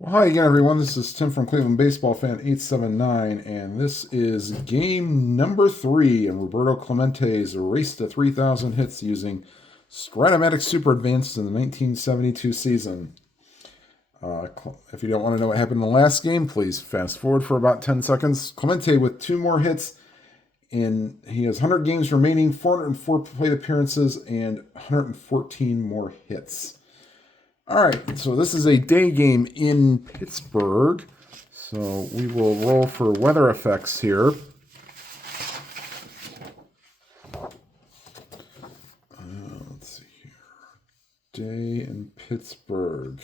Well, hi again, everyone. This is Tim from Cleveland Baseball Fan 879, and this is game number 3 in Roberto Clemente's race to 3,000 hits using Strat Super Advanced in the 1972 season. If you don't want to know what happened in the last game, please fast forward for about 10 seconds. Clemente with 2 more hits, and he has 100 games remaining, 404 plate appearances, and 114 more hits. All right, so this is a day game in Pittsburgh. So we will roll for weather effects here. Let's see here. Day in Pittsburgh.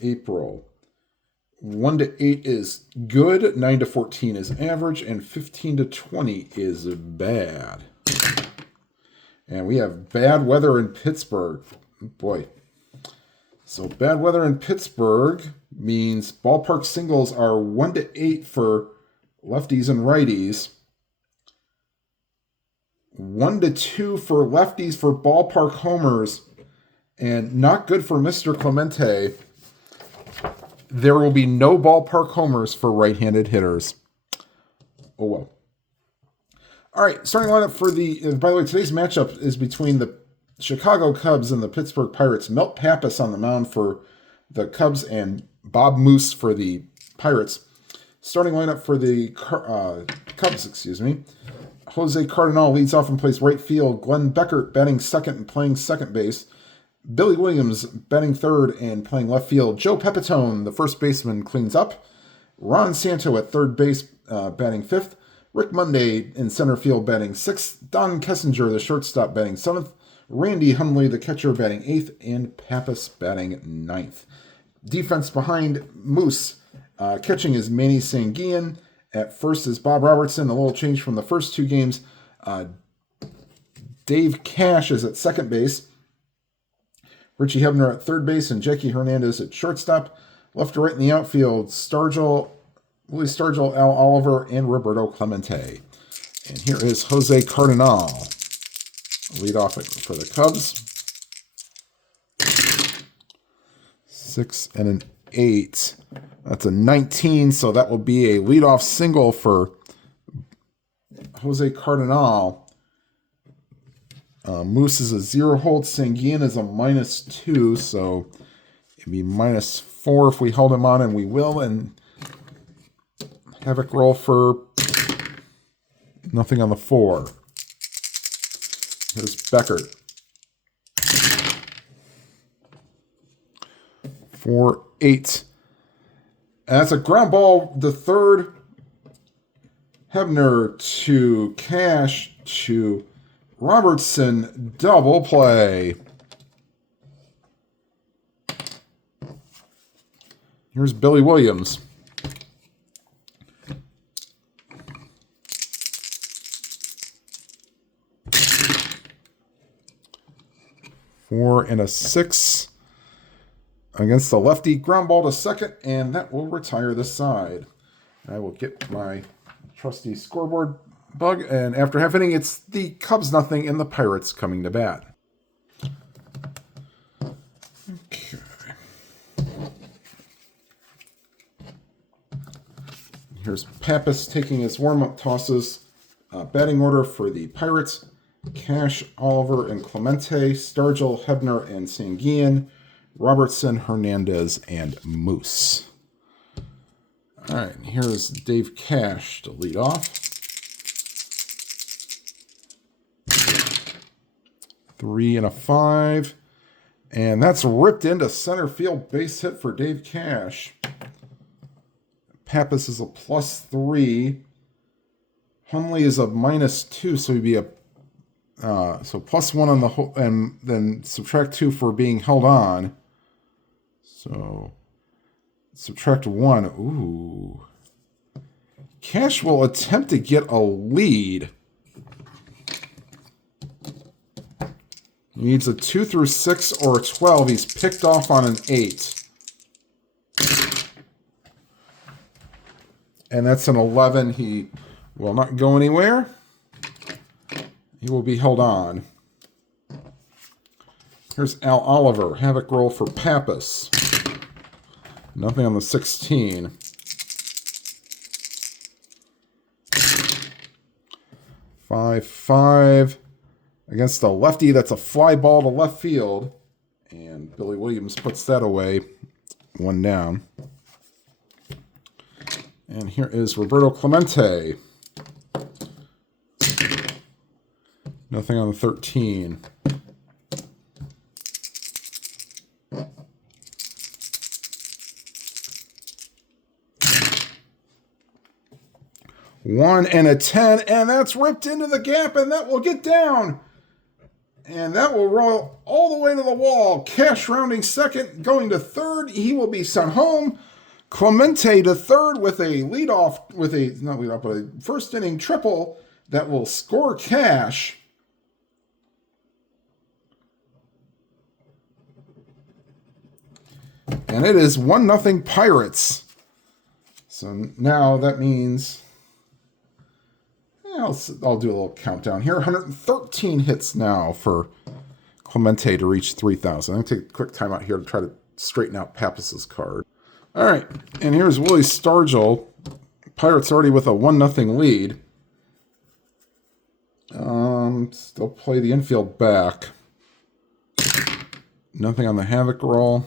April. 1 to 8 is good, 9 to 14 is average, and 15 to 20 is bad. And we have bad weather in Pittsburgh. Boy. So bad weather in Pittsburgh means ballpark singles are 1 to 8 for lefties and righties, 1 to 2 for lefties for ballpark homers, and not good for Mr. Clemente. There will be no ballpark homers for right-handed hitters. Oh well. All right, starting lineup for by the way, today's matchup is between the Chicago Cubs and the Pittsburgh Pirates. Milt Pappas on the mound for the Cubs and Bob Moose for the Pirates. Starting lineup for the Cubs, Jose Cardinal leads off and plays right field. Glenn Beckert batting second and playing second base. Billy Williams batting third and playing left field. Joe Pepitone, the first baseman, cleans up. Ron Santo at third base batting fifth. Rick Monday in center field batting sixth. Don Kessinger, the shortstop, batting seventh. Randy Hundley, the catcher, batting 8th, and Pappas batting 9th. Defense behind Moose. Catching is Manny Sanguillen. At first is Bob Robertson, a little change from the first 2 games. Dave Cash is at second base. Richie Hebner at third base, and Jackie Hernandez at shortstop. Left to right in the outfield, Willie Stargell, Al Oliver, and Roberto Clemente. And here is Jose Cardinal. Lead off for the Cubs. 6 and an 8. That's a 19, so that will be a leadoff single for Jose Cardinal. Moose is a 0 hold. Sanguillen is a -2, so it'd be -4 if we held him on, and we will. And Havoc roll for nothing on the 4. Here's Beckert. 4-8. And that's a ground ball. The third. Hebner to Cash to Robertson. Double play. Here's Billy Williams. Four and a 6 against the lefty. Ground ball to second, and that will retire this side. I will get my trusty scoreboard bug, and after half inning, it's the Cubs nothing and the Pirates coming to bat. Okay. Here's Pappas taking his warm-up tosses. Batting order for the Pirates. Cash, Oliver, and Clemente, Stargell, Hebner, and Sanguillen, Robertson, Hernandez, and Moose. All right, here's Dave Cash to lead off. 3 and a 5. And that's ripped into center field, base hit for Dave Cash. Pappas is a +3. Hundley is a -2, so he'd be a so +1 on the whole, and then subtract 2 for being held on. So subtract 1. Ooh. Cash will attempt to get a lead. He needs a 2 through 6 or a 12. He's picked off on an 8. And that's an 11. He will not go anywhere. He will be held on. Here's Al Oliver. Havoc roll for Pappas. Nothing on the 16. Five against a lefty. That's a fly ball to left field. And Billy Williams puts that away. One down. And here is Roberto Clemente. Nothing on the 13. One and a 10, and that's ripped into the gap, and that will get down. And that will roll all the way to the wall. Cash rounding second, going to third. He will be sent home. Clemente to third with a leadoff, not leadoff, but a first inning triple that will score Cash. And it is 1-0 Pirates. So now that means, I'll do a little countdown here. 113 hits now for Clemente to reach 3,000. I'm going to take a quick time out here to try to straighten out Pappas's card. All right, and here's Willie Stargell. Pirates already with a 1-0 lead. Still play the infield back. Nothing on the Havoc roll.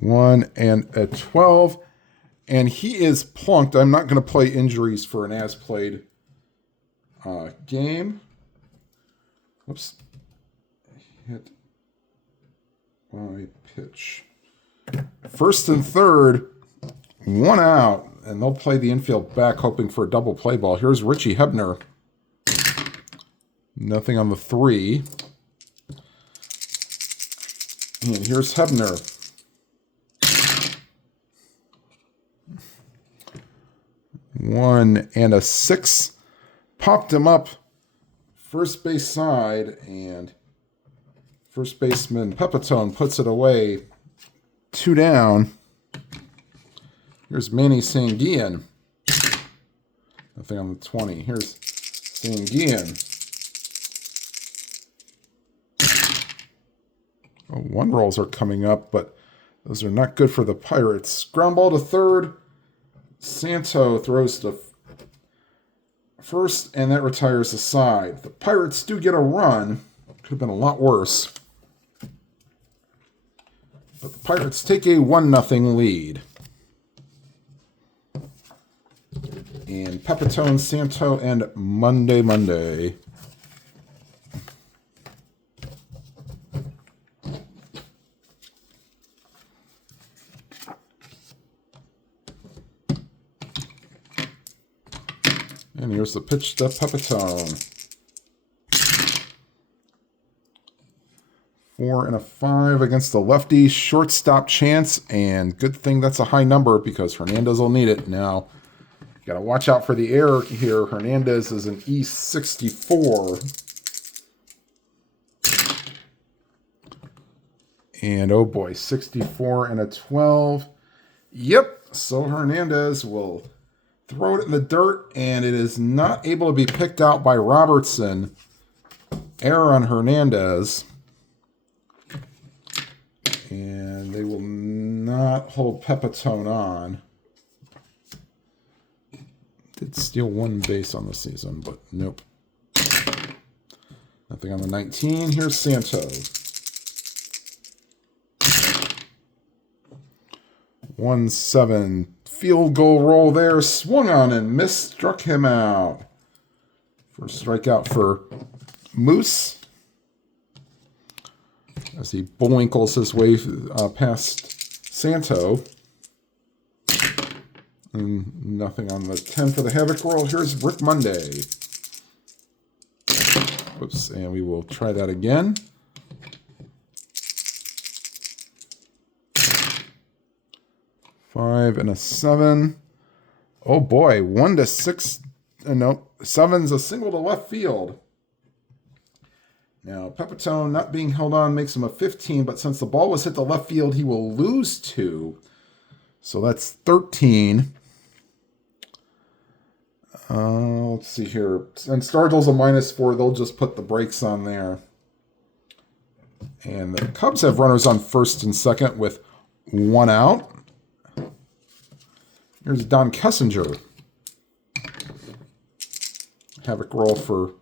One and a 12. And he is plunked. I'm not going to play injuries for an as-played game. Oops. Hit by pitch. First and third, one out. And they'll play the infield back, hoping for a double play ball. Here's Richie Hebner. Nothing on the 3. And here's Hebner. One and a 6. Popped him up first base side, and first baseman Pepitone puts it away. 2 down. Here's Manny Sanguillen. Nothing on the 20. Here's Sanguillen. Oh, 1 rolls are coming up, but those are not good for the Pirates. Ground ball to third. Santo throws to first, and that retires the side. The Pirates do get a run. Could have been a lot worse. But the Pirates take a 1-0 lead. And Pepitone, Santo, and Monday. And here's the pitch to Pepitone. 4 and a 5 against the lefty. Shortstop chance, and good thing that's a high number because Hernandez will need it. Now, you got to watch out for the error here. Hernandez is an E64. And oh boy, 64 and a 12. Yep, so Hernandez will throw it in the dirt, and it is not able to be picked out by Robertson. Error on Hernandez. And they will not hold Pepitone on. Did steal 1 base on the season, but nope. Nothing on the 19. Here's Santo. 1-7. Field goal roll there. Swung on and missed. Struck him out. First strikeout for Moose. As he bullwinkles his way past Santo. And nothing on the 10 for the Havoc roll. Here's Rick Monday. Whoops, and we will try that again. Five and a 7. Oh boy, 1-6. No, 7's a single to left field. Now, Pepitone not being held on makes him a 15, but since the ball was hit to left field, he will lose 2. So that's 13. Let's see here. And Stargell's a -4. They'll just put the brakes on there. And the Cubs have runners on first and second with 1 out. Here's Don Kessinger. Havoc roll for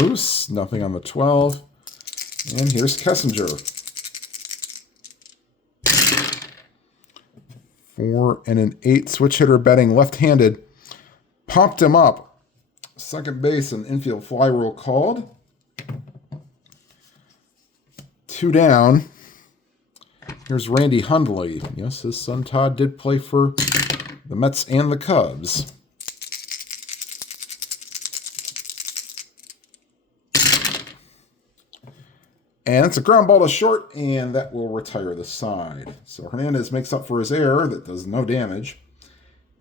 Moose. Nothing on the 12. And here's Kessinger. 4 and an 8. Switch hitter batting left-handed. Popped him up. Second base and infield fly rule called. 2 down. Here's Randy Hundley. Yes, his son Todd did play for the Mets and the Cubs. And it's a ground ball to short, and that will retire the side. So Hernandez makes up for his error. That does no damage.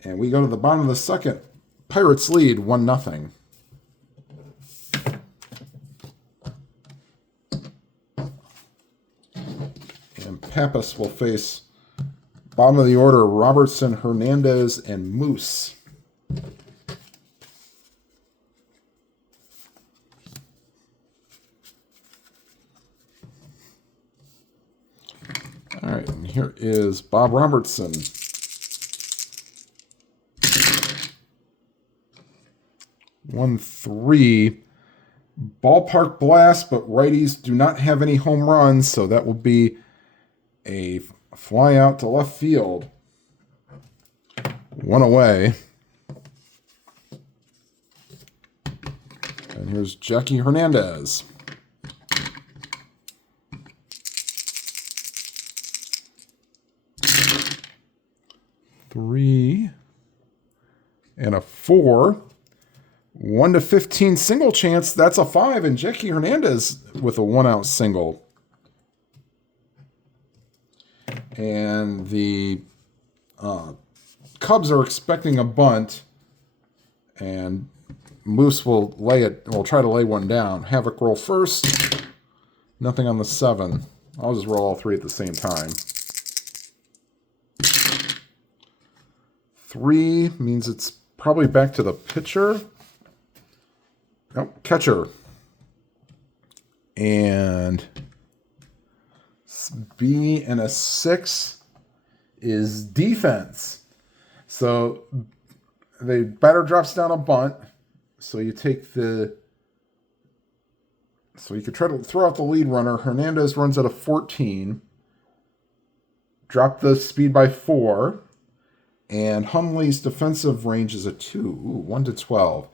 And we go to the bottom of the second. Pirates lead 1-0. And Pappas will face bottom of the order, Robertson, Hernandez, and Moose. All right, and here is Bob Robertson. One, 3. Ballpark blast, but righties do not have any home runs, so that will be a fly out to left field. 1 away. And here's Jackie Hernandez. 3 and a 4. 1 to 15 single chance. That's a 5. And Jackie Hernandez with a 1-out single. And the Cubs are expecting a bunt. And Moose will try to lay one down. Havoc roll first. Nothing on the 7. I'll just roll all 3 at the same time. 3 means it's probably back to the pitcher. Nope, catcher. And B and a 6 is defense. So the batter drops down a bunt. So you take the... So you could try to throw out the lead runner. Hernandez runs at a 14. Drop the speed by 4. And Hundley's defensive range is a 2. Ooh, 1 to 12.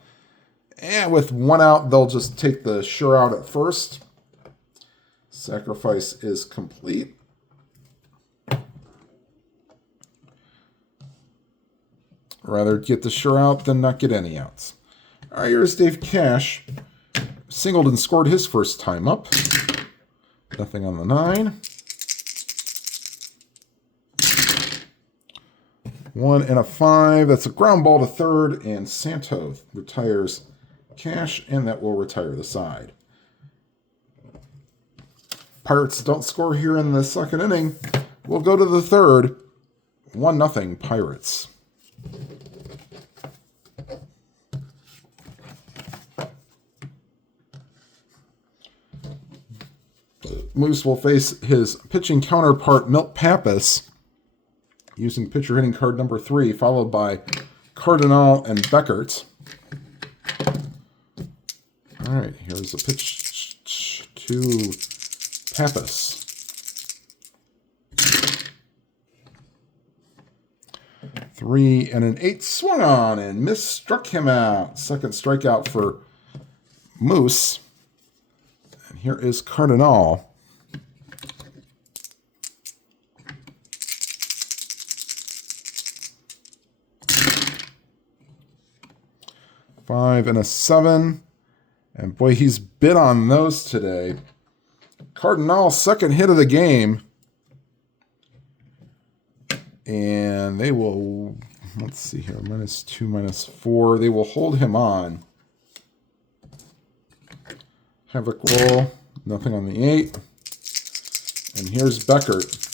And with 1 out, they'll just take the sure out at first. Sacrifice is complete. Rather get the sure out than not get any outs. All right, here's Dave Cash. Singled and scored his first time up. Nothing on the 9. 1 and a 5. That's a ground ball to third, and Santo retires Cash, and that will retire the side. Pirates don't score here in the second inning. We'll go to the third. 1-0 Pirates. Moose will face his pitching counterpart, Milt Pappas, using pitcher hitting card number 3, followed by Cardinal and Beckert. All right, here's a pitch to Pappas. 3 and an 8 swung on and missed, struck him out. Second strikeout for Moose. And here is Cardinal. 5 and a 7. And boy, he's bit on those today. Cardinal, second hit of the game. And they will, let's see here, -2, -4. They will hold him on. Havoc roll, nothing on the 8. And here's Beckert.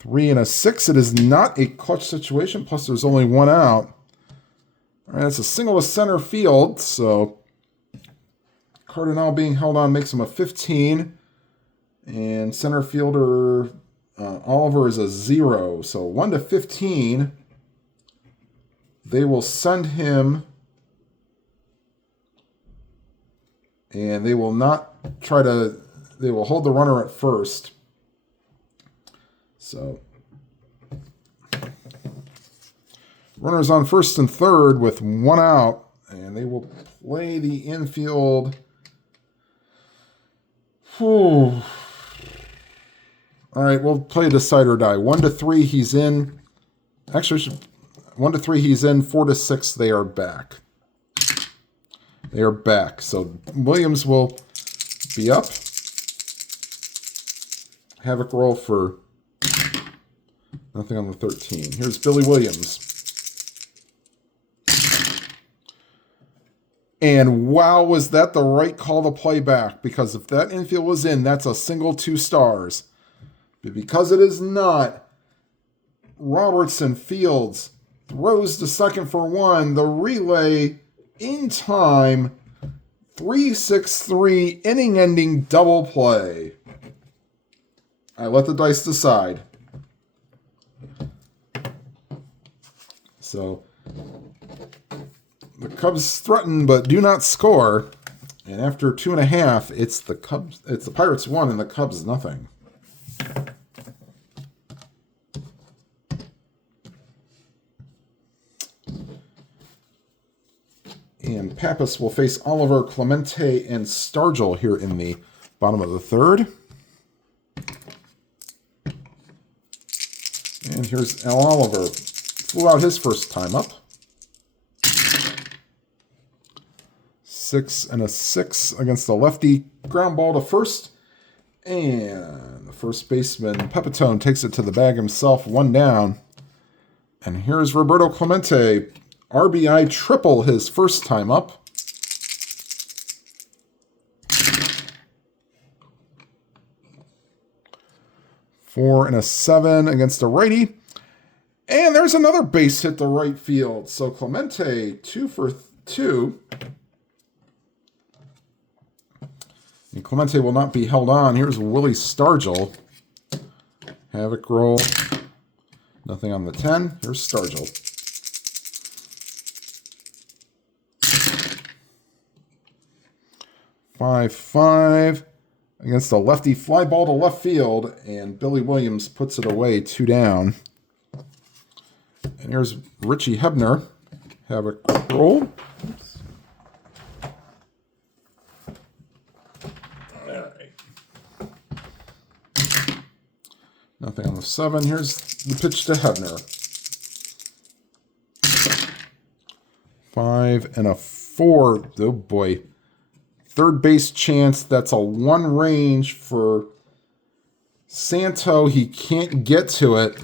3 and a 6. It is not a clutch situation. Plus, there's only one out. All right, it's a single to center field. So Cardinal being held on makes him a 15. And center fielder Oliver is a 0. So 1 to 15. They will send him. And they will not try to. They will hold the runner at first. So, runners on first and third with one out, and they will play the infield. Whew. All right, we'll play decide or die. 1 to 3, he's in. Actually, 1 to 3, he's in. 4 to 6, they are back. They are back. So Williams will be up. Havoc roll for nothing on the 13. Here's Billy Williams. And wow, was that the right call to play back? Because if that infield was in, that's a single 2 stars. But because it is not, Robertson Fields throws to second for 1. The relay in time. 3-6-3 inning-ending double play. I let the dice decide. So the Cubs threaten but do not score. And after 2.5, it's the Pirates 1 and the Cubs nothing. And Pappas will face Oliver, Clemente, and Stargell here in the bottom of the third. And here's Al Oliver. Flew out his first time up. 6 and a 6 against the lefty. Ground ball to first. And the first baseman, Pepitone, takes it to the bag himself. 1 down. And here's Roberto Clemente. RBI triple his first time up. Four and a 7 against a righty. And there's another base hit to right field. So Clemente, 2 for 2. And Clemente will not be held on. Here's Willie Stargell. Havoc roll. Nothing on the 10. Here's Stargell. Five against a lefty fly ball to left field, and Billy Williams puts it away, 2 down. And here's Richie Hebner. Have a quick roll. Oops. All right. Nothing on the 7. Here's the pitch to Hebner. 5 and a 4. Oh boy. Third base chance. That's a 1 range for Santo. He can't get to it.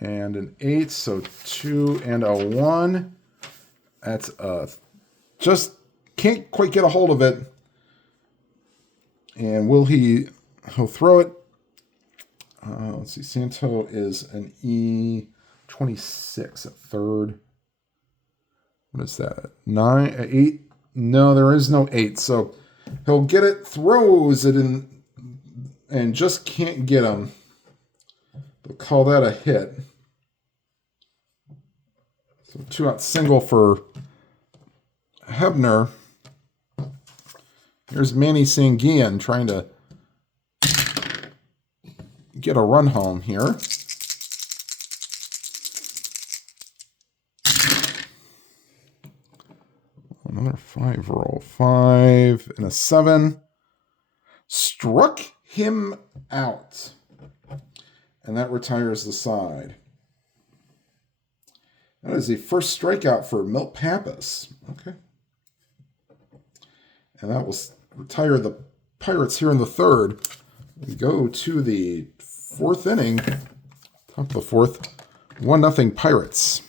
And an 8, so 2 and a 1. That's just can't quite get a hold of it. And he'll throw it. Let's see, Santo is an E26 at third. What is that? 9, 8? No, there is no 8. So he'll get it, throws it in, and just can't get him. They'll call that a hit. So 2-out single for Hebner. Here's Manny Sanguillen trying to get a run home here. Another 5 roll. 5 and a 7. Struck him out. And that retires the side. That is the first strikeout for Milt Pappas. Okay. And that will retire the Pirates here in the third. We go to the 4th inning. Top of the 4th. 1-0 Pirates.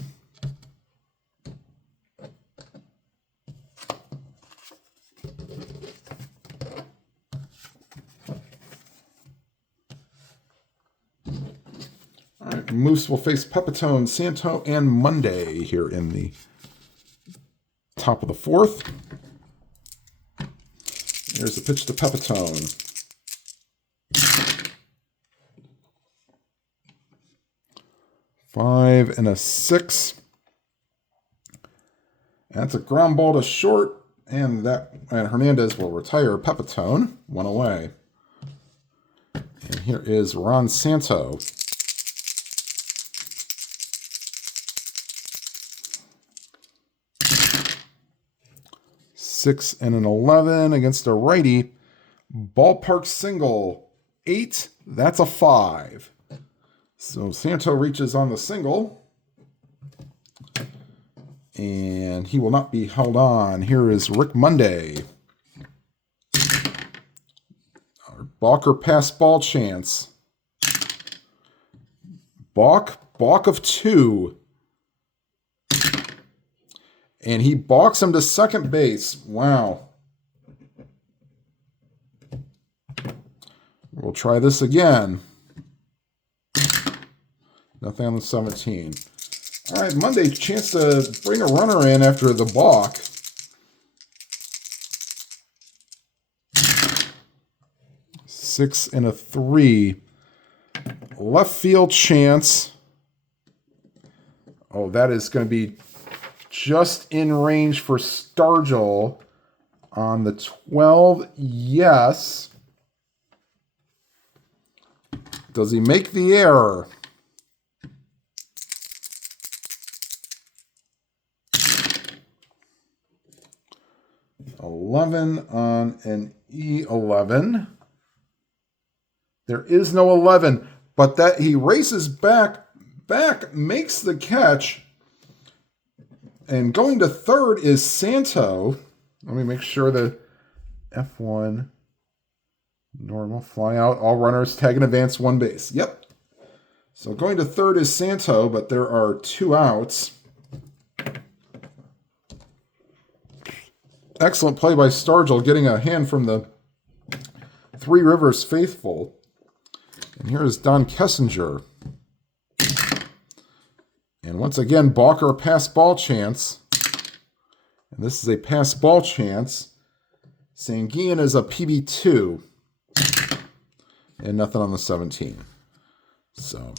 Moose will face Pepitone, Santo, and Monday here in the top of the fourth. Here's the pitch to Pepitone. Five and a 6. That's a ground ball to short, and Hernandez will retire Pepitone. One away. And here is Ron Santo. Six and an 11 against a righty. Ballpark single. 8. That's a 5. So Santo reaches on the single. And he will not be held on. Here is Rick Monday. Balker pass ball chance. Balk of 2. And he balks him to second base. Wow. We'll try this again. Nothing on the 17. All right, Monday, chance to bring a runner in after the balk. Six and a 3. Left field chance. Oh, that is going to be just in range for Stargell on the 12. Yes. Does he make the error? $11 on an E11. There is no 11, but that he races back, makes the catch. And going to third is Santo. Let me make sure the F1 normal fly out. All runners tag and advance 1 base. Yep. So going to third is Santo, but there are 2 outs. Excellent play by Stargell, getting a hand from the Three Rivers faithful. And here is Don Kessinger. And once again, Balker pass ball chance. And this is a pass ball chance. Sanguian is a PB2. And nothing on the 17. So,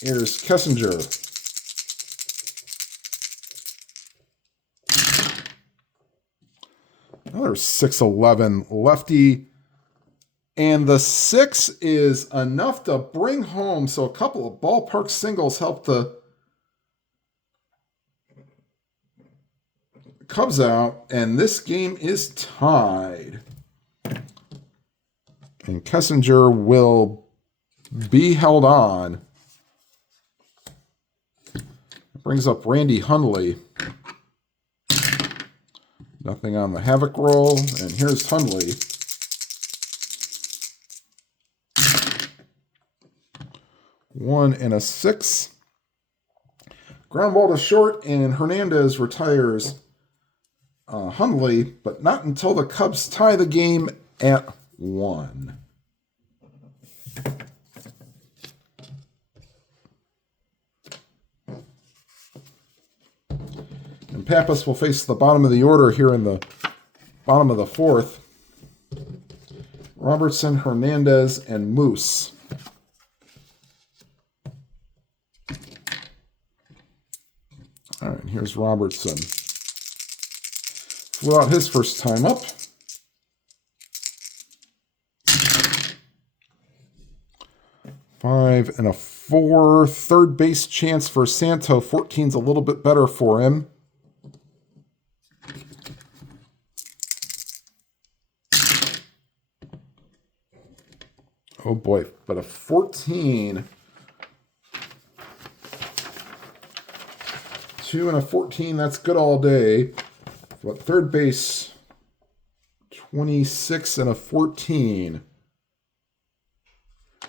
here's Kessinger. Another 6-11 lefty. And the 6 is enough to bring home. So a couple of ballpark singles help the Cubs out. And this game is tied. And Kessinger will be held on. Brings up Randy Hundley. Nothing on the Havoc roll. And here's Hundley. One and a 6. Ground ball to short, and Hernandez retires Hundley, but not until the Cubs tie the game at 1. And Pappas will face the bottom of the order here in the bottom of the 4th. Robertson, Hernandez, and Moose. All right, here's Robertson. Flew out his first time up. Five and a 4. Third base chance for Santo. 14's a little bit better for him. Oh boy, but a 14. 2 and a 14, that's good all day. But third base, 26 and a 14.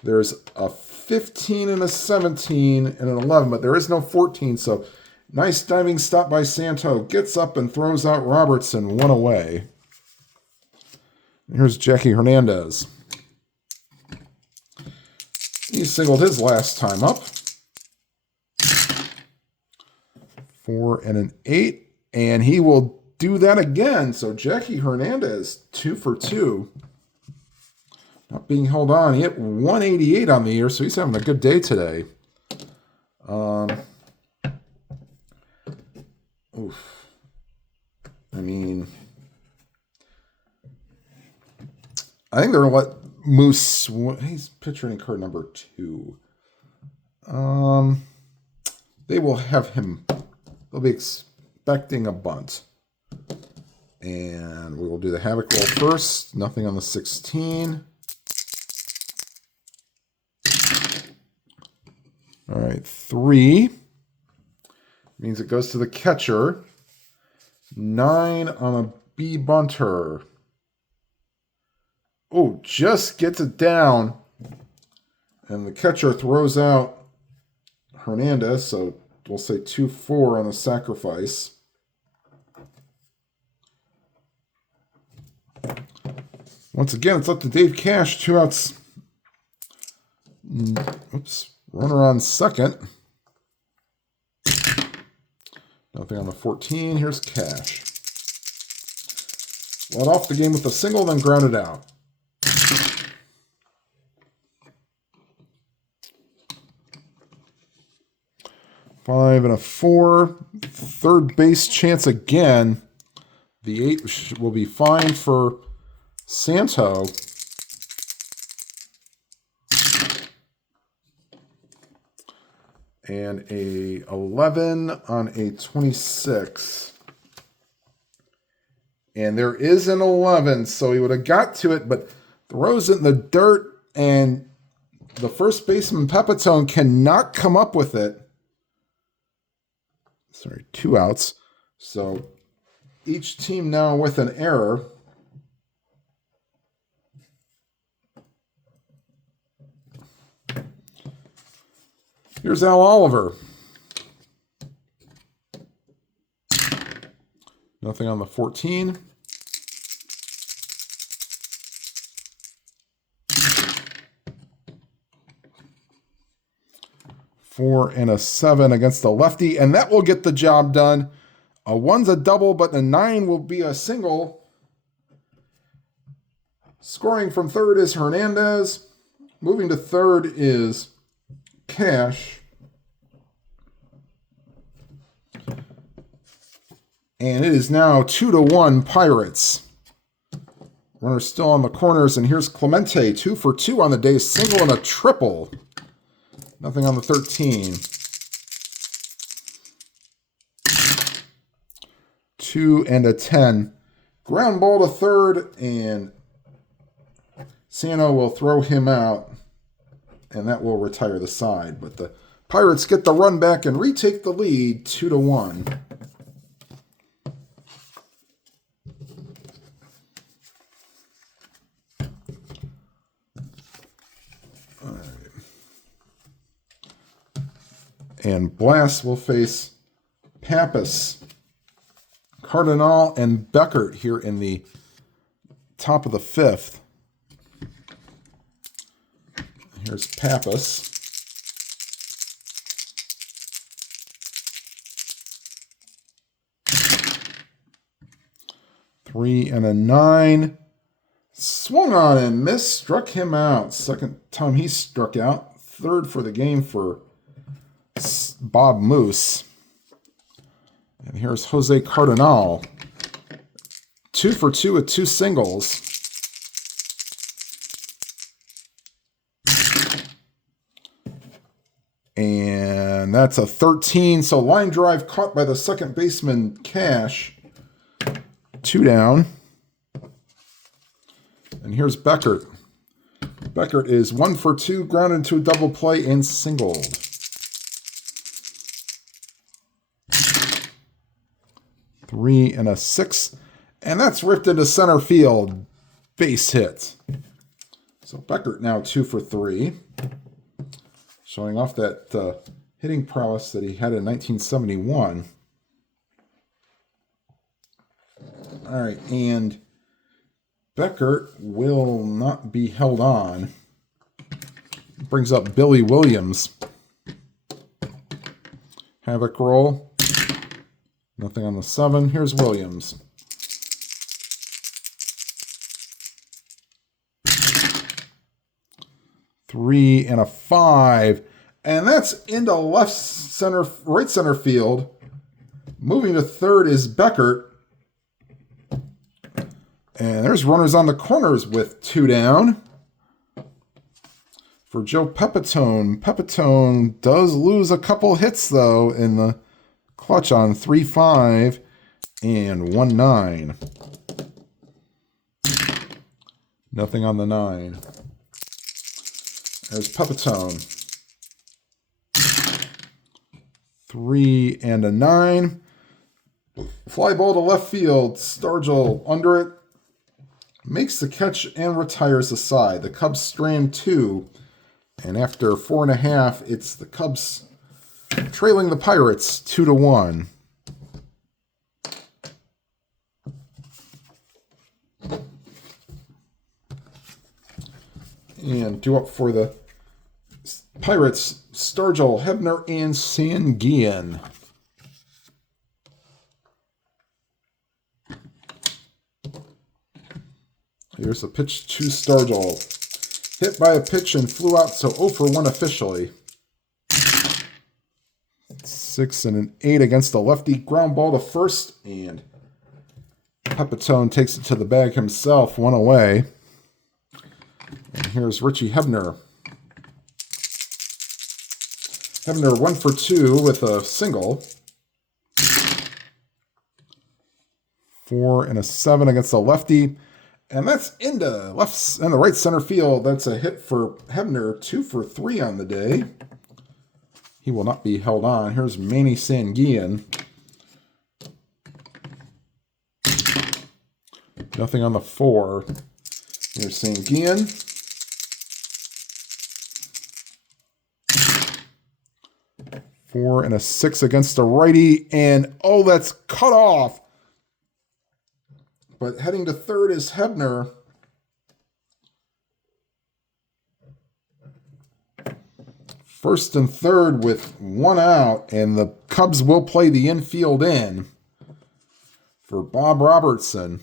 There's a 15 and a 17 and an 11, but there is no 14. So nice diving stop by Santo. Gets up and throws out Robertson. 1 away. Here's Jackie Hernandez. He singled his last time up. 4 and an 8. And he will do that again. So Jackie Hernandez, 2 for 2. Not being held on. He hit 188 on the year, so he's having a good day today. Oof. I mean, I think they're going to let Moose. He's picturing card number 2. They will have him. They'll be expecting a bunt. And we will do the Havoc roll first. Nothing on the 16. All right, 3. Means it goes to the catcher. 9 on a B bunter. Oh, just gets it down. And the catcher throws out Hernandez, so we'll say 2-4 on the sacrifice. Once again, it's up to Dave Cash. 2 outs. Oops. Runner on second. Nothing on the 14. Here's Cash. Led off the game with a single, then grounded out. Five and a 4. Third base chance again. The 8 will be fine for Santo. And a 11 on a 26. And there is an 11, so he would have got to it, but throws it in the dirt, and the first baseman, Pepitone, cannot come up with it. Sorry, 2 outs. So each team now with an error. Here's Al Oliver. Nothing on the 14. Four and a 7 against the lefty, and that will get the job done. A 1's a double, but the 9 will be a single. Scoring from third is Hernandez. Moving to third is Cash. And it is now 2-1 Pirates. Runner still on the corners, and here's Clemente, 2 for 2 on the day, single and a triple. Nothing on the 13. 2 and a 10. Ground ball to third, and Sano will throw him out. And that will retire the side. But the Pirates get the run back and retake the lead 2-1. All right. And Blast will face Pappas, Cardinal, and Beckert here in the top of the 5th. Here's Pappas. Three and a 9. Swung on and missed. Struck him out. Second time he struck out. Third for the game for Bob Moose. And here's Jose Cardinal. 2 for 2 with 2 singles. And that's a 13. So line drive caught by the second baseman, Cash. 2 down. And here's Beckert. Beckert is 1 for 2, grounded into a double play and singled. Three and a 6. And that's ripped into center field. Base hit. So Beckert now 2 for 3. Showing off that hitting prowess that he had in 1971. All right, and Beckert will not be held on. Brings up Billy Williams. Havoc roll. Nothing on the 7. Here's Williams. Three and a 5. And that's into left center, right center field. Moving to third is Beckert. And there's runners on the corners with 2 down. For Joe Pepitone. Pepitone does lose a couple hits, though, in the clutch on 3-5 and 1-9. Nothing on the 9. There's Pepitone. 3 and a 9. Fly ball to left field. Stargell under it. Makes the catch and retires aside. The Cubs strand 2. And after 4.5, it's the Cubs trailing the Pirates 2-1. And due up for the Pirates, Stargell, Hebner, and Sanguian. Here's a pitch to Stargell. Hit by a pitch and flew out, so 0 for 1 officially. 6 and an 8 against the lefty. Ground ball to first, and Pepitone takes it to the bag himself, 1 away. And here's Richie Hebner. Hebner 1 for 2 with a single. 4 and a 7 against the lefty. And that's into left and the right center field. That's a hit for Hebner, 2 for 3 on the day. He will not be held on. Here's Manny Sanguian. Nothing on the 4. Here's Sanguian. 4 and a 6 against the righty. And, oh, that's cut off. But heading to third is Hebner. First and third with 1 out, and the Cubs will play the infield in for Bob Robertson.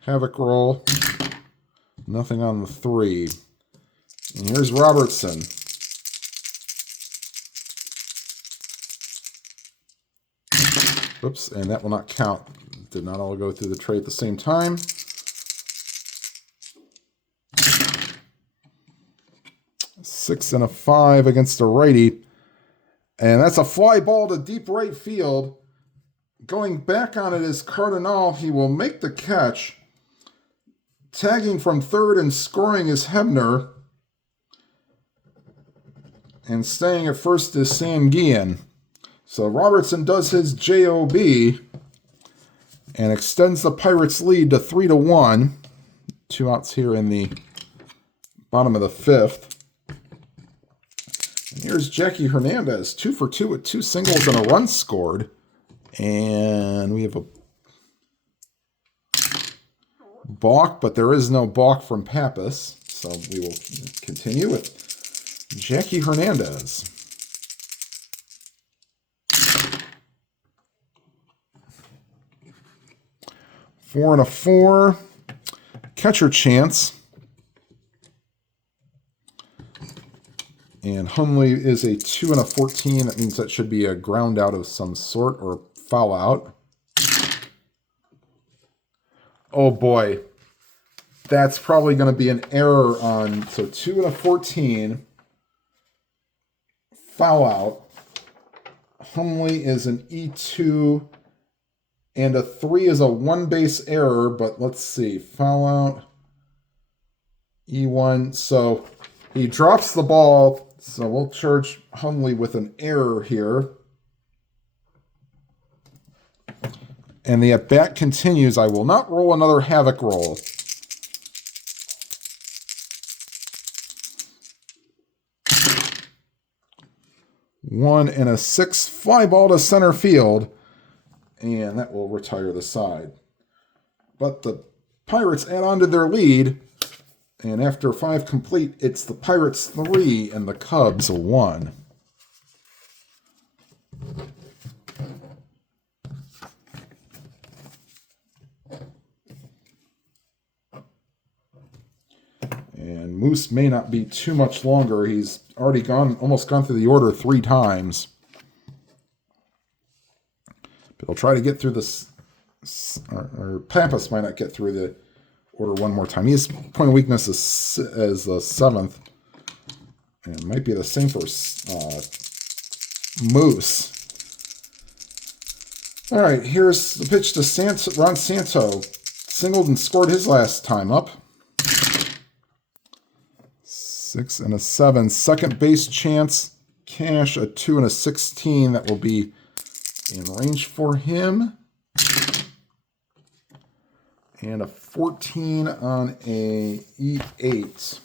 Havoc roll. Nothing on the 3. And here's Robertson. Oops, and that will not count. Did not all go through the tray at the same time. Six and a 5 against a righty. And that's a fly ball to deep right field. Going back on it is Cardinal. He will make the catch. Tagging from third and scoring is Hebner. And staying at first is Sanguian. So Robertson does his JOB and extends the Pirates' lead to 3-1. 2 outs here in the bottom of the 5th. And here's Jackie Hernandez, 2 for 2 with 2 singles and a run scored. And we have a balk, but there is no balk from Pappas. So we will continue with Jackie Hernandez. 4 and a 4. Catcher chance. And Hundley is a 2 and a 14. That means that should be a ground out of some sort or foul out. Oh boy. That's probably going to be an error on. So 2 and a 14. Foul out. Hundley is an E2. And a 3 is a 1-base error, but let's see. Foul out. E1. So he drops the ball. So we'll charge Hundley with an error here. And the at-bat continues. I will not roll another Havoc roll. One and a 6. Fly ball to center field. And that will retire the side. But the Pirates add on to their lead. And after 5 complete, it's the Pirates 3 and the Cubs 1. Moose may not be too much longer. He's already almost gone through the order 3 times. But he'll try to get through this, or Pampas might not get through the order one more time. His point of weakness is the 7th. And it might be the same for Moose. All right, here's the pitch to Ron Santo. Singled and scored his last time up. 6 and a 7. Second base chance. Cash, a 2 and a 16. That will be in range for him. And a 14 on a E8.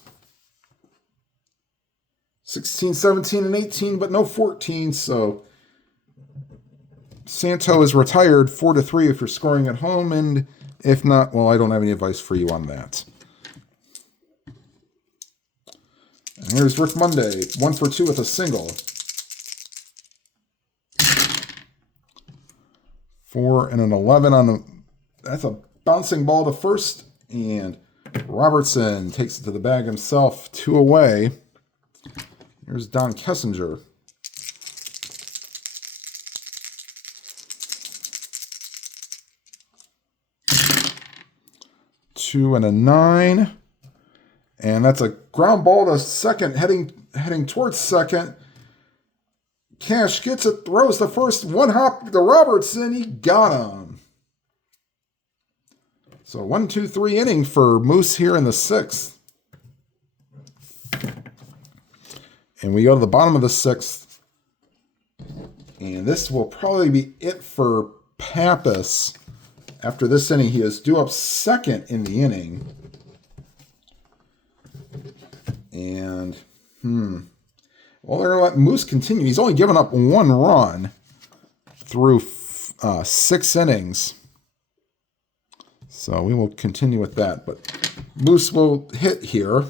16, 17, and 18, but no 14, so Santo is retired 4-3 if you're scoring at home, and if not, well, I don't have any advice for you on that. And here's Rick Monday, 1 for 2 with a single. 4 and an 11 on a, that's a bouncing ball to first, and Robertson takes it to the bag himself, 2 away. Here's Don Kessinger. 2 and a 9. And that's a ground ball to second, heading towards second. Cash gets it, throws the first, one hop to Robertson. He got him. So 1-2-3 inning for Moose here in the 6th. And we go to the bottom of the 6th. And this will probably be it for Pappas. After this inning, he is due up second in the inning. And, well, they're going to let Moose continue. He's only given up 1 run through 6 innings. So we will continue with that. But Moose will hit here.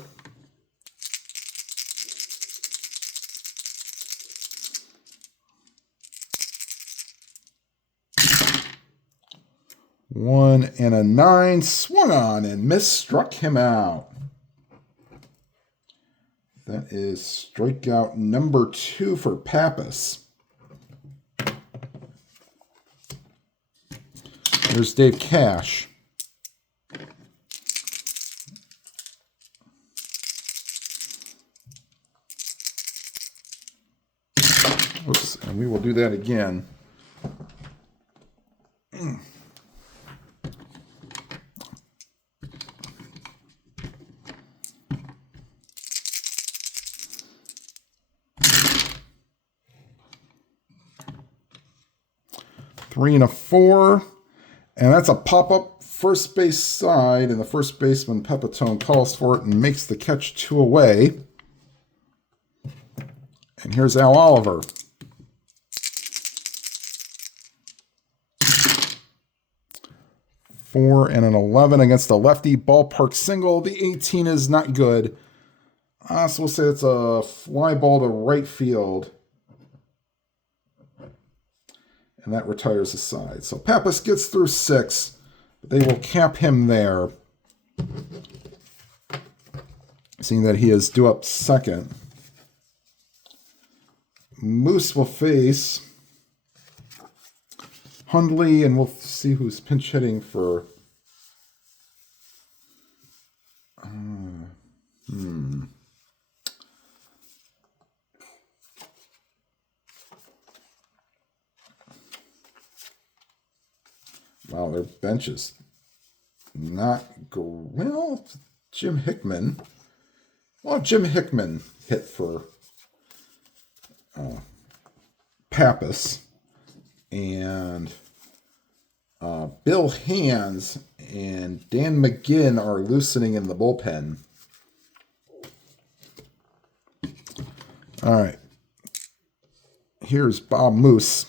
One and a 9, swung on and missed, struck him out. That is strikeout number 2 for Pappas. There's Dave Cash. Oops, and we will do that again. Three and a 4, and that's a pop-up first base side, and the first baseman, Pepitone, calls for it and makes the catch 2 away. And here's Al Oliver. Four and an 11 against a lefty, ballpark single. The 18 is not good. So we'll say it's a fly ball to right field. And that retires the side. So Pappas gets through 6. They will cap him there. Seeing that he is due up second. Moose will face Hundley, and we'll see who's pinch hitting for... Wow, their bench is not go well. Jim Hickman. Well, Jim Hickman hit for Pappas, and Bill Hands and Dan McGinn are loosening in the bullpen. All right. Here's Bob Moose.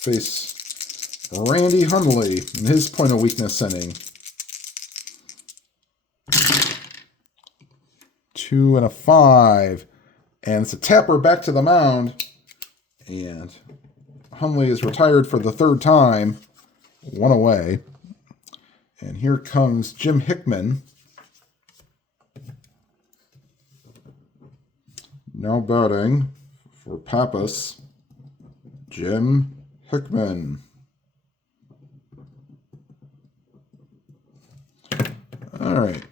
Face Randy Hundley in his point of weakness inning. 2 and a 5. And it's a tapper back to the mound. And Hundley is retired for the 3rd time. 1 away. And here comes Jim Hickman. Now batting for Pappas, Jim Hickman. All right.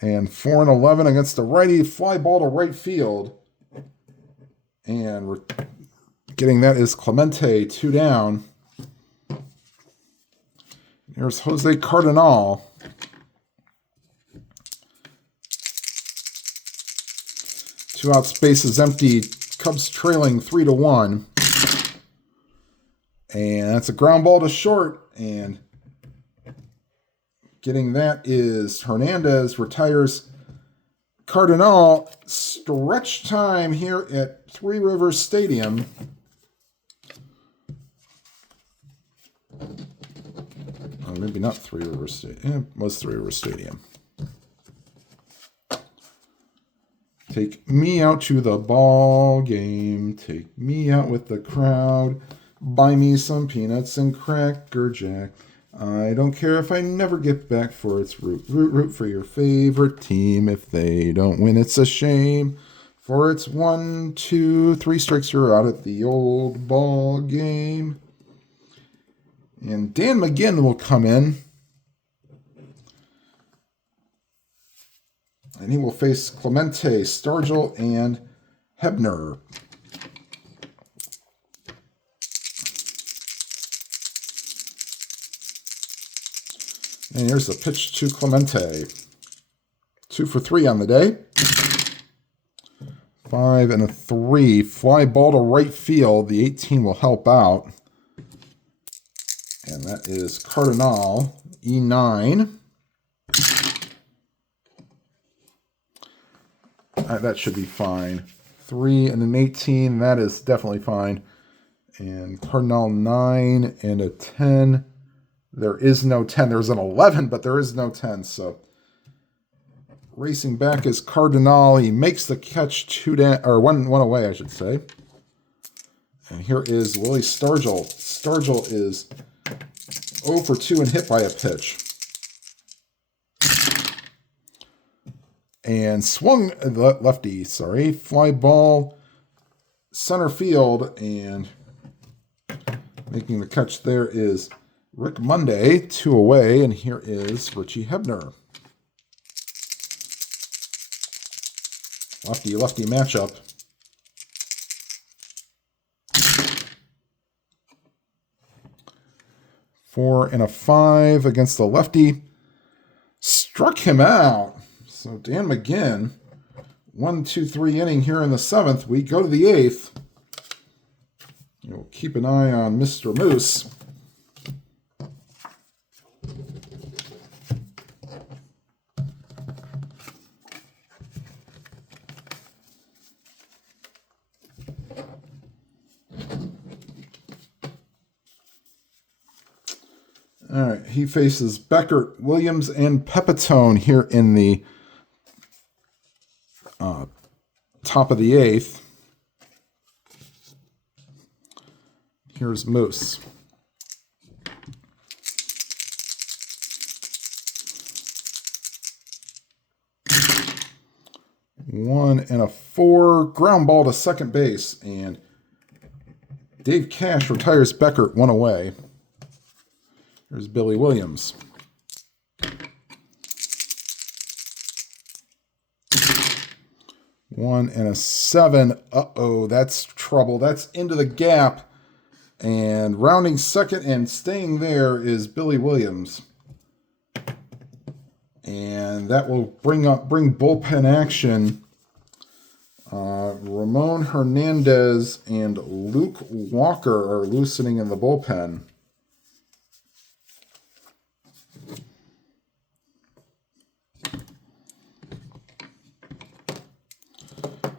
And 4-11 against the righty. Fly ball to right field. And we're getting that is Clemente, 2 down. Here's Jose Cardinal. Two out, spaces empty. Cubs trailing 3-1. And that's a ground ball to short. And getting that is Hernandez, retires Cardinal. Stretch time here at Three Rivers Stadium. Oh, maybe not Three Rivers Stadium. It was Three Rivers Stadium. Take me out to the ball game. Take me out with the crowd. Buy me some peanuts and Cracker Jack. I don't care if I never get back, for it's root for your favorite team. If they don't win, it's a shame. For it's 1, 2, 3 strikes, you're out at the old ball game. And Dan McGinn will come in. And he will face Clemente, Stargell, and Hebner. And here's the pitch to Clemente. 2 for 3 on the day. 5 and a 3. Fly ball to right field. The 18 will help out. And that is Cardinal, E9. That should be fine. 3 and an 18. That is definitely fine. And Cardinal, 9 and a 10. There is no 10. There's an 11, but there is no 10. So racing back is Cardinal. He makes the catch 2 down, or one away, I should say. And here is Willie Stargell. Stargell is 0 for 2 and hit by a pitch. And swung lefty, sorry. Fly ball center field, and making the catch there is Rick Monday, 2 away, and here is Richie Hebner. Lefty-lefty matchup. Four and a 5 against the lefty. Struck him out. So Dan McGinn, 1, 2, 3 inning here in the 7th. We go to the 8th. We'll keep an eye on Mr. Moose. All right, he faces Beckert, Williams, and Pepitone here in the top of the 8th. Here's Moose. One and a 4, ground ball to second base, and Dave Cash retires Beckert, 1 away. Here's Billy Williams. One and a 7. Uh-oh, that's trouble. That's into the gap. And rounding second and staying there is Billy Williams. And that will bring bullpen action. Ramon Hernandez and Luke Walker are loosening in the bullpen.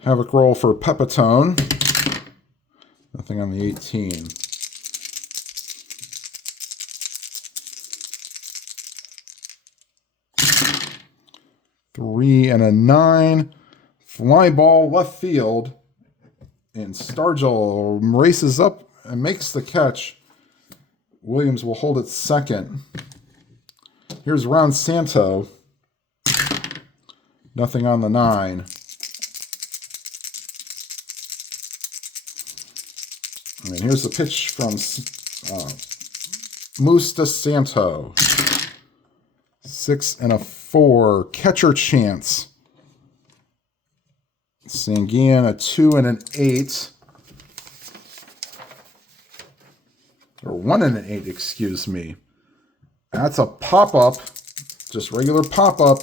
Havoc roll for Pepitone. Nothing on the 18. Three and a 9. Fly ball left field. And Stargell races up and makes the catch. Williams will hold it second. Here's Ron Santo. Nothing on the 9. And here's the pitch from Moose to Santo. 6 and a 4. Catcher chance. Sanguin, a 2 and an 8. Or 1 and an 8, excuse me. That's a pop-up. Just regular pop-up.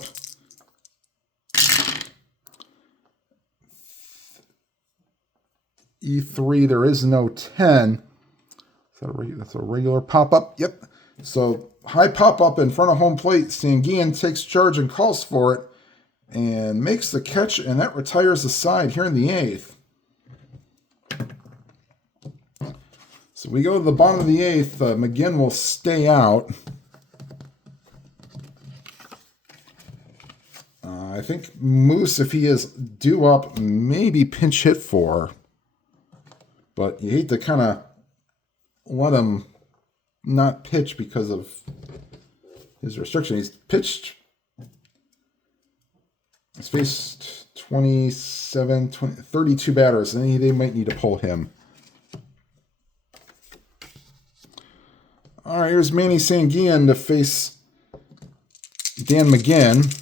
E3, there is no 10. That's a regular pop-up. Yep. So high pop-up in front of home plate. Sanguin takes charge and calls for it and makes the catch, and that retires the side here in the 8th. So we go to the bottom of the 8th. McGinn will stay out. I think Moose, if he is due up, maybe pinch hit for. But you hate to kind of let him not pitch because of his restriction. He's pitched. He's faced 32 batters, and they might need to pull him. All right, here's Manny Sanguin to face Dan McGinn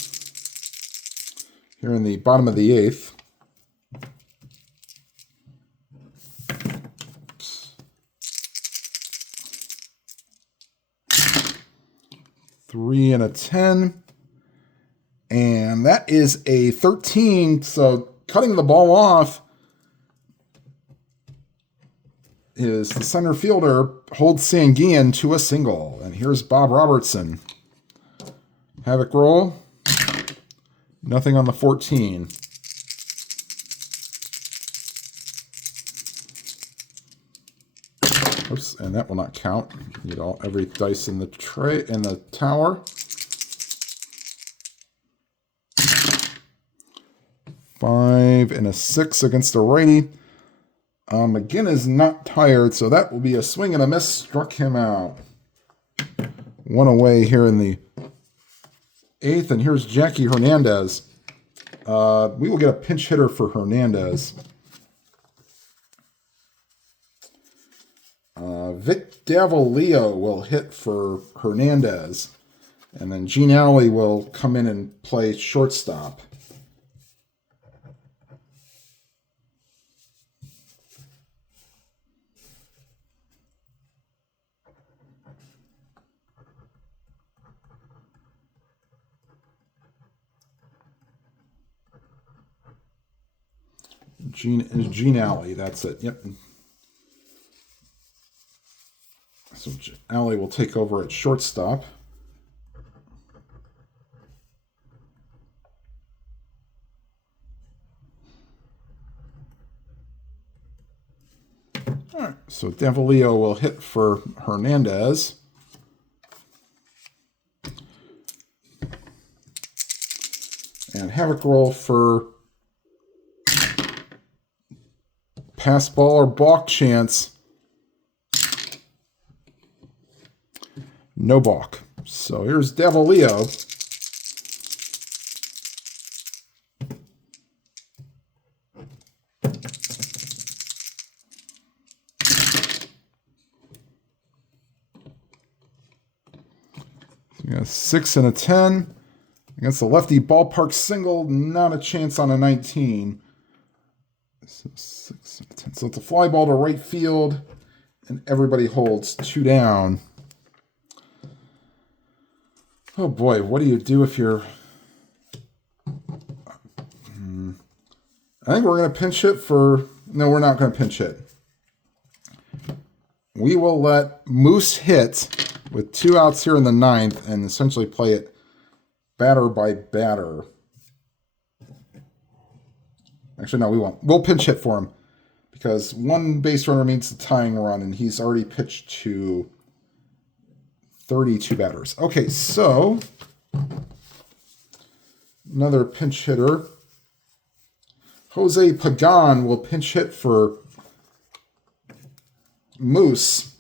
here in the bottom of the 8th. Three and a 10. And that is a 13. So cutting the ball off is the center fielder holds Sanguin to a single. And here's Bob Robertson. Havoc roll. Nothing on the 14. Oops, and that will not count. Need every dice in the tray in the tower. 5 and a 6 against a righty. McGinn is not tired, so that will be a swing and a miss. Struck him out. 1 away here in the 8th, and here's Jackie Hernandez. We will get a pinch hitter for Hernandez. Vic Davalillo will hit for Hernandez, and then Gene Alley will come in and play shortstop. Gene Alley, that's it. Yep. So Alley will take over at shortstop. All right, so Davalillo will hit for Hernandez. And Havoc roll for pass ball or balk chance. No balk. So here's Davalillo. So we got a 6 and a 10. Against the lefty ballpark single, not a chance on a 19. So 6 and a 10. So it's a fly ball to right field, and everybody holds 2 down. Oh boy, what do you do if you're... I think we're going to pinch hit for... No, we're not going to pinch hit. We will let Moose hit with 2 outs here in the 9th and essentially play it batter by batter. Actually, no, we won't. We'll pinch hit for him because 1 base runner means the tying run, and he's already pitched to 32 batters. Okay, so another pinch hitter. Jose Pagan will pinch hit for Moose.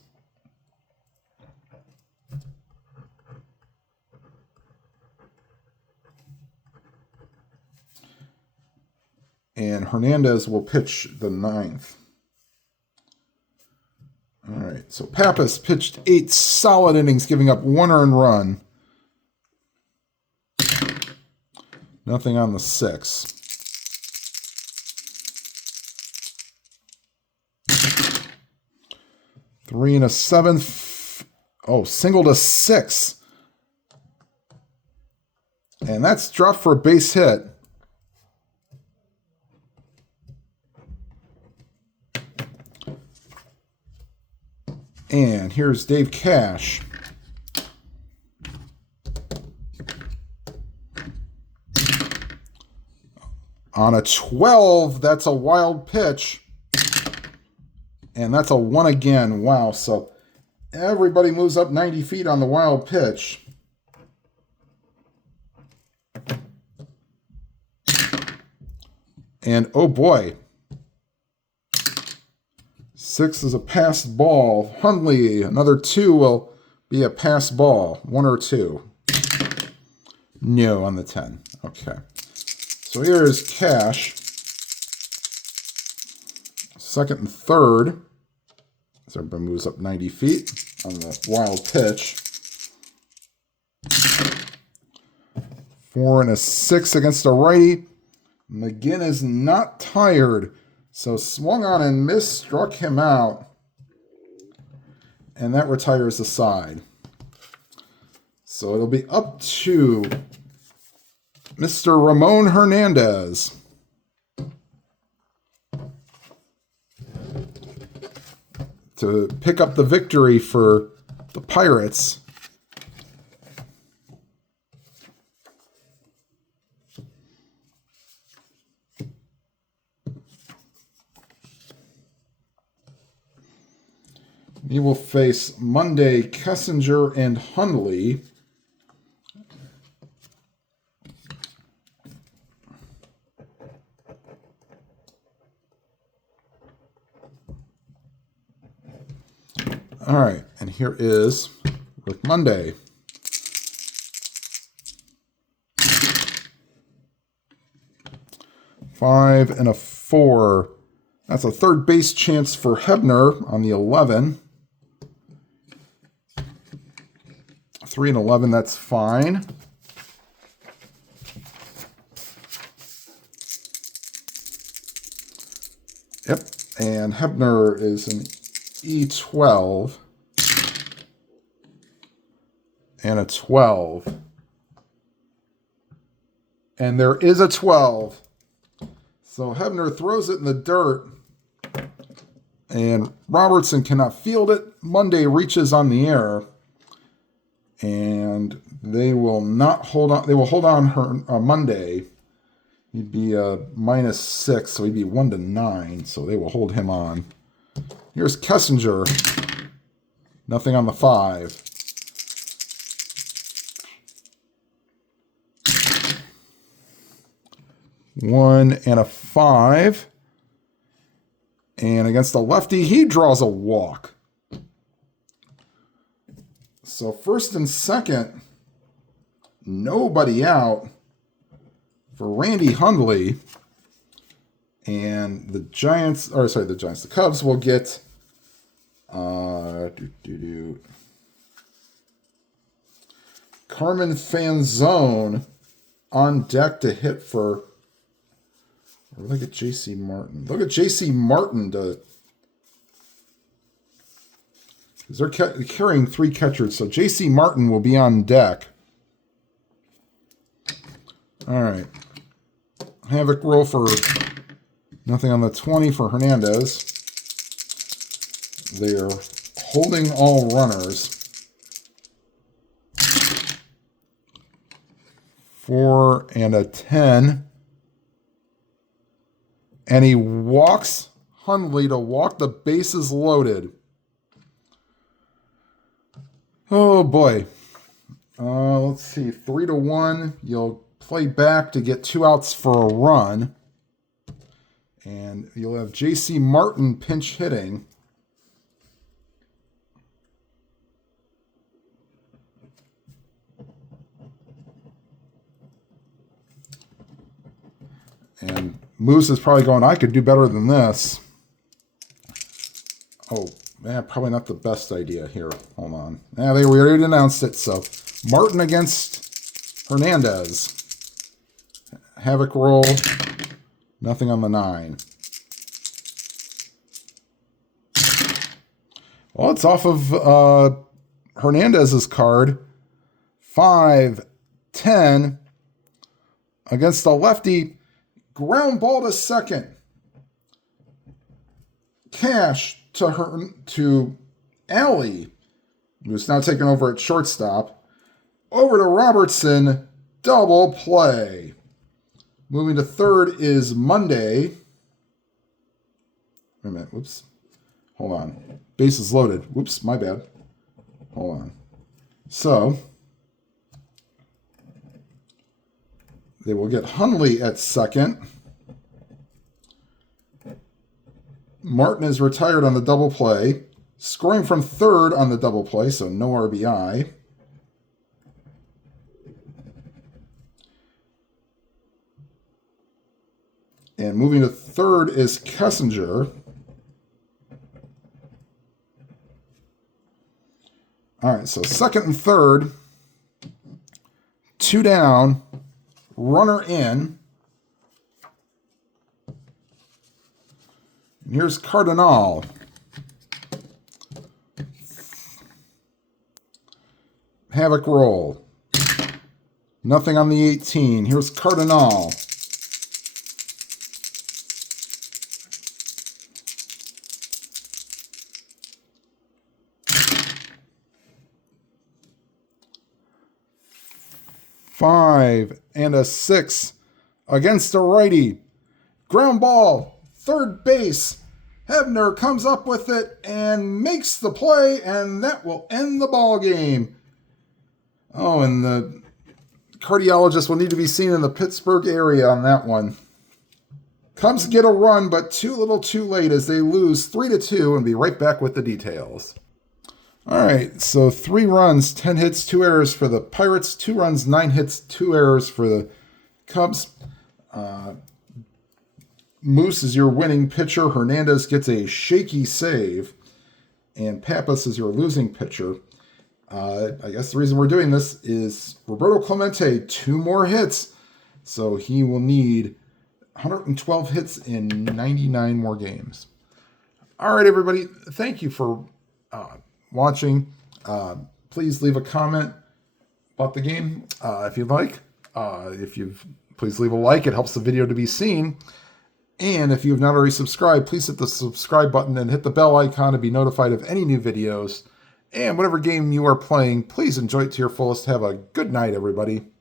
And Hernandez will pitch the 9th. All right, so Pappas pitched 8 solid innings, giving up 1 earned run. Nothing on the 6. Three and a 7th. Oh, single to 6. And that's dropped for a base hit. And here's Dave Cash. On a 12, that's a wild pitch. And that's a 1 again. Wow. So everybody moves up 90 feet on the wild pitch. And oh boy. 6 is a passed ball. Hundley, another 2 will be a passed ball. 1 or 2. No on the 10. Okay. So here's Cash. 2nd and 3rd. So everybody moves up 90 feet on the wild pitch. 4 and a 6 against a righty. McGinn is not tired. So swung on and missed, struck him out. And that retires the side. So it'll be up to Mr. Ramon Hernandez. To pick up the victory for the Pirates. He will face Monday, Kessinger, and Hundley. All right, and here is Rick Monday. Five and a 4. That's a third base chance for Hebner on the 11. 3 and 11, that's fine. Yep, and Hebner is an E12 and a 12. And there is a 12. So Hebner throws it in the dirt. And Robertson cannot field it. Monday reaches on the air. And they will not hold on. They will hold on Monday. He'd be -6, so he'd be 1 to 9. So they will hold him on. Here's Kessinger. Nothing on the 5. One and a 5. And against the lefty, he draws a walk. So 1st and 2nd, nobody out for Randy Hundley. And the the Cubs will get Carmen Fanzone on deck to hit for. Look at J.C. Martin. Look at J.C. Martin to. They're carrying 3 catchers, so J.C. Martin will be on deck. All right. Havoc roll for nothing on the 20 for Hernandez. They are holding all runners. 4 and a 10. And he walks Hundley to walk the bases loaded. Oh, boy. Let's see. 3 to 1. You'll play back to get 2 outs for a run. And you'll have J.C. Martin pinch hitting. And Moose is probably going, I could do better than this. Oh, man, probably not the best idea here. Hold on. Yeah, we already announced it. So Martin against Hernandez. Havoc roll. Nothing on the 9. Well, it's off of Hernandez's card. 5, 10 against the lefty. Ground ball to second. Cash to Alley, who's now taken over at shortstop. Over to Robertson. Double play. Moving to third is Monday. Wait a minute. Whoops. Hold on. Base is loaded. Whoops, my bad. Hold on. So, they will get Hundley at second. Martin is retired on the double play. Scoring from third on the double play, so no RBI. And moving to third is Kessinger. All right, so second and third. 2 down. Runner in. And here's Cardinal. Havoc roll. Nothing on the 18. Here's Cardinal. Five and a 6 against a righty. Ground ball, third base. Hebner comes up with it and makes the play, and that will end the ball game. Oh, and the cardiologist will need to be seen in the Pittsburgh area on that one. Cubs get a run, but too little too late as they lose 3-2, and be right back with the details. All right, so 3 runs, 10 hits, 2 errors for the Pirates. 2 runs, 9 hits, 2 errors for the Cubs. Moose is your winning pitcher. Hernandez gets a shaky save. And Pappas is your losing pitcher. I guess the reason we're doing this is Roberto Clemente, 2 more hits. So he will need 112 hits in 99 more games. All right, everybody. Thank you for watching. Please leave a comment about the game if you'd like. Please leave a like. It helps the video to be seen. And if you have not already subscribed, please hit the subscribe button and hit the bell icon to be notified of any new videos. And whatever game you are playing, please enjoy it to your fullest. Have a good night, everybody.